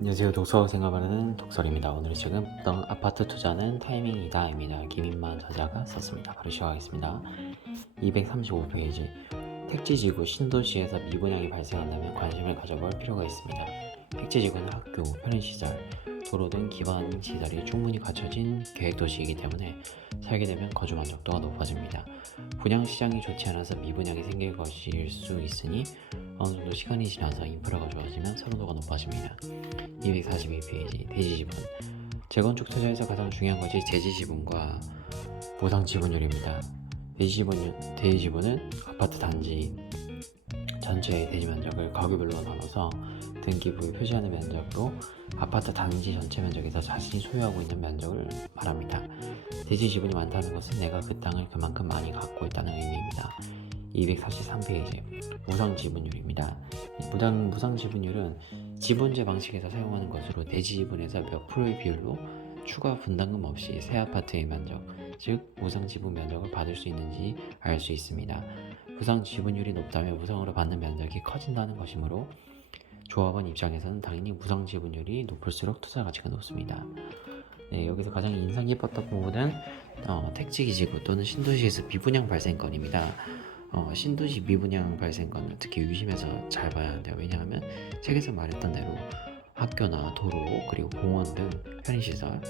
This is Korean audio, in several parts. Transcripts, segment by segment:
안녕하세요. 독서 생각하는 독설입니다. 오늘의 책은 어떤 아파트 투자는 타이밍이다 입니다. 김인만 저자가 썼습니다. 바로 시작하겠습니다. 235페이지 택지지구 신도시에서 미분양이 발생한다면 관심을 가져볼 필요가 있습니다. 택지지구는 학교, 편의시설, 도로 등 기반 시설이 충분히 갖춰진 계획도시이기 때문에 살게 되면 거주 만족도가 높아집니다. 분양 시장이 좋지 않아서 미분양이 생길 것일 수 있으니 어느 정도 시간이 지나서 인프라가 좋아지면 선호도가 높아집니다. 242페이지 대지 지분 재건축 투자에서 가장 중요한 것이 재지 지분과 보상 지분율입니다. 대지 지분 대지 지분은 아파트 단지 전체의 대지 면적을 가구별로 나눠서 등기부에 표시하는 면적으로 아파트 단지 전체 면적에서 자신이 소유하고 있는 면적을 말합니다. 대지 지분이 많다는 것은 내가 그 땅을 그만큼 많이 갖고 있다는 의미입니다. 243페이지 무상 지분율입니다. 무상, 무상 지분율은 지분제 방식에서 사용하는 것으로 대지 지분에서 몇 프로의 비율로 추가 분담금 없이 새 아파트의 면적, 즉 무상 지분 면적을 받을 수 있는지 알 수 있습니다. 무상 지분율이 높다면 무상으로 받는 면적이 커진다는 것이므로 조합원 입장에서는 당연히 무상 지분율이 높을수록 투자 가치가 높습니다. 네, 여기서 가장 인상 깊었던 부분은 어, 택지기지구 또는 신도시에서 미분양 발생건입니다. 어, 신도시 미분양 발생건은 특히 유심해서 잘 봐야 한대요. 왜냐하면 책에서 말했던 대로 학교나 도로 그리고 공원 등 편의시설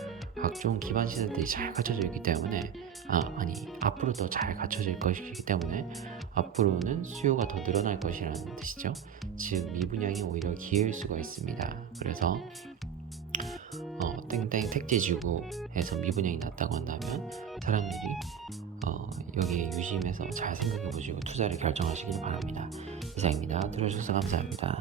각종 기반 시설들이 잘 갖춰져 있기 때문에 아 아니 앞으로 더 잘 갖춰질 것이기 때문에 앞으로는 수요가 더 늘어날 것이라는 뜻이죠. 즉 미분양이 오히려 기회일 수가 있습니다. 그래서 어, 땡땡 택지지구 에서 미분양이 났다고 한다면 사람들이 어, 여기에 유심해서 잘 생각해 보시고 투자를 결정하시길 바랍니다. 이상입니다. 들어주셔서 감사합니다.